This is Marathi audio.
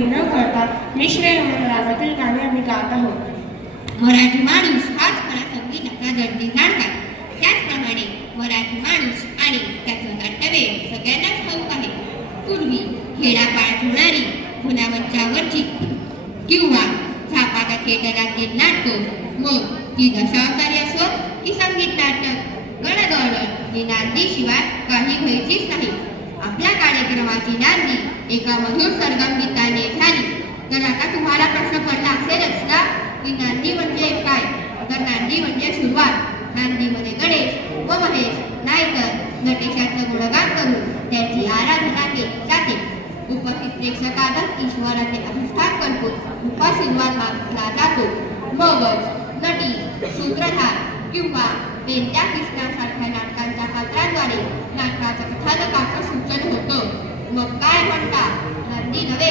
न करता मिश्र यमन रागातील गाणे आम्ही गात आहोत। मराठी माणूस हाच खरा संगीताचा दर्दी जाणकार। त्याचप्रमाणे मराठी माणूस आणि त्याचं नाट्यवेळ सगळ्यांनाच ठाऊक आहे। पूर्वी खेड्यापाड्यात होणारी गुणावंचावरची किंवा झापाचा थिएटरातील नाटक, मग ती दशावतारी असो की संगीत नाटक, गणगण ही नांदी शिवाय काही व्हायचीच नाही। आपल्या कार्यक्रमाची नांदी एका मधुर सरगम गीताने झाली तर आता तुम्हाला प्रश्न पडला असेलच ना की नांदी म्हणजे काय? तर नांदी म्हणजे सुरुवात। नांदीमध्ये गणेश व महेश नाहीतर नटेशाचं गुणगान करून त्यांची आराधना केली जाते। उपस्थित प्रेक्षकातच ईश्वराचे अधिष्ठान करतो, उपाशीर्वाद मागला जातो। मगच नटी, सूत्रधार किंवा बेंत्या कृष्णासारख्या नाटकांच्या पात्रांद्वारे नाटकाचं कथानकाचं सूचन होतं। मग काय म्हणता, नांदी नव्हे